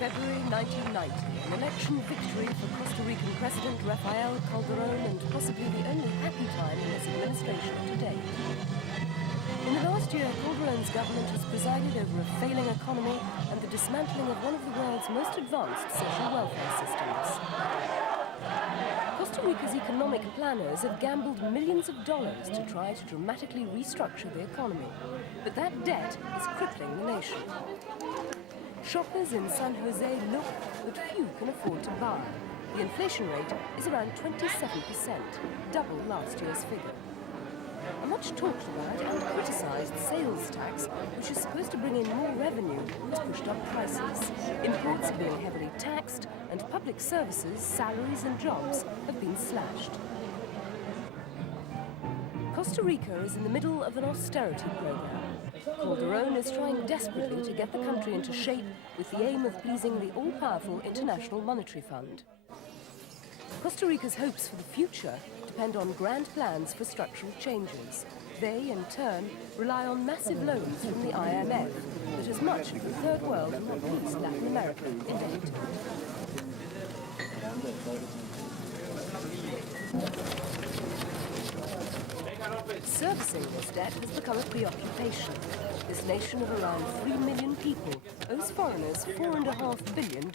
February 1990, an election victory for Costa Rican President Rafael Calderon, and possibly the only happy time in his administration to date. In the last year, Calderon's government has presided over a failing economy and the dismantling of one of the world's most advanced social welfare systems. Costa Rica's economic planners have gambled millions of dollars to try to dramatically restructure the economy, but that debt is crippling the nation. Shoppers in San Jose look, but few can afford to buy. The inflation rate is around 27%, double last year's figure. A much talked about and criticised sales tax, which is supposed to bring in more revenue, has pushed up prices. Imports are being heavily taxed, and public services, salaries and jobs have been slashed. Costa Rica is in the middle of an austerity program. Calderon is trying desperately to get the country into shape with the aim of pleasing the all-powerful International Monetary Fund. Costa Rica's hopes for the future depend on grand plans for structural changes. They, in turn, rely on massive loans from the IMF that has much of the Third World and not least Latin America in debt. Servicing this debt has become a preoccupation. This nation of around 3 million people owes foreigners $4.5 billion.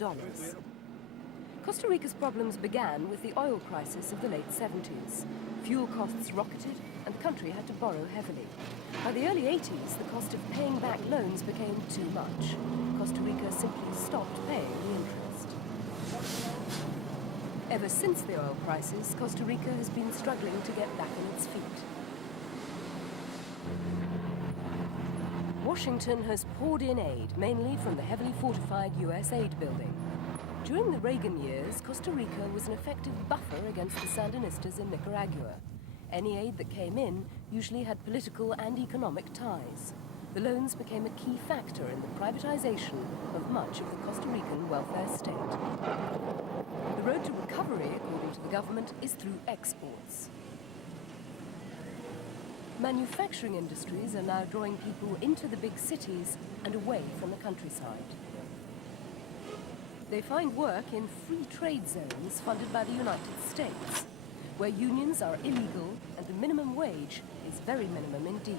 Costa Rica's problems began with the oil crisis of the late 70s. Fuel costs rocketed and the country had to borrow heavily. By the early 80s, the cost of paying back loans became too much. Costa Rica simply stopped paying the interest. Ever since the oil crisis, Costa Rica has been struggling to get back on its feet. Washington has poured in aid, mainly from the heavily fortified USAID building. During the Reagan years, Costa Rica was an effective buffer against the Sandinistas in Nicaragua. Any aid that came in usually had political and economic ties. The loans became a key factor in the privatization of much of the Costa Rican welfare state. The road to recovery, according to the government, is through exports. Manufacturing industries are now drawing people into the big cities and away from the countryside. They find work in free trade zones funded by the United States, where unions are illegal and the minimum wage is very minimum indeed.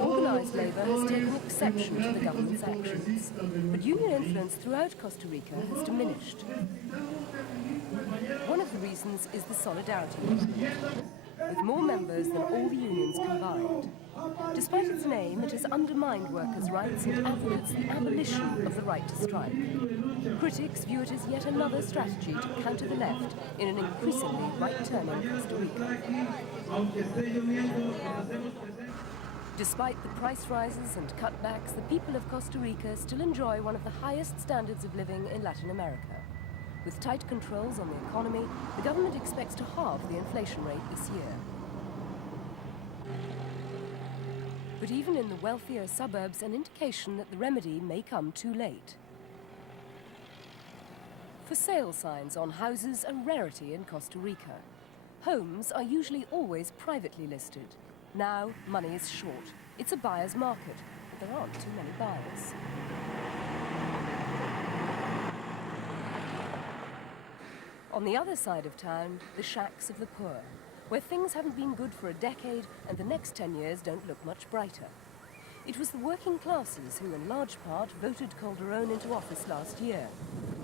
Organised labour has taken exception to the government's actions, but union influence throughout Costa Rica has diminished. One of the reasons is the solidarity movement, with more members than all the unions combined. Despite its name, it has undermined workers' rights and advocates the abolition of the right to strike. Critics view it as yet another strategy to counter the left in an increasingly right-turning Costa Rica. Despite the price rises and cutbacks, the people of Costa Rica still enjoy one of the highest standards of living in Latin America. With tight controls on the economy, the government expects to halve the inflation rate this year. But even in the wealthier suburbs, an indication that the remedy may come too late. For sale signs on houses are a rarity in Costa Rica. Homes are usually always privately listed. Now, money is short. It's a buyer's market, but there aren't too many buyers. On the other side of town, the shacks of the poor, where things haven't been good for a decade and the next 10 years don't look much brighter. It was the working classes who, in large part, voted Calderon into office last year.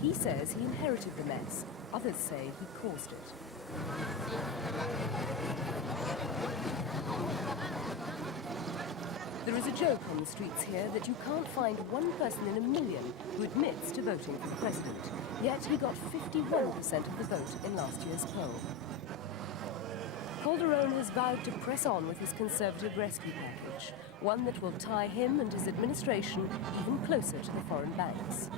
He says he inherited the mess. Others say he caused it. There is a joke on the streets here that you can't find one person in a million who admits to voting for the president. Yet he got 51% of the vote in last year's poll. Calderon has vowed to press on with his conservative rescue package, one that will tie him and his administration even closer to the foreign banks.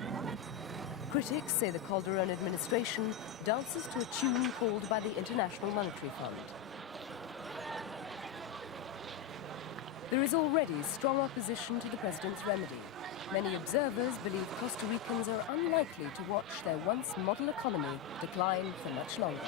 Critics say the Calderon administration dances to a tune called by the International Monetary Fund. There is already strong opposition to the president's remedy. Many observers believe Costa Ricans are unlikely to watch their once model economy decline for much longer.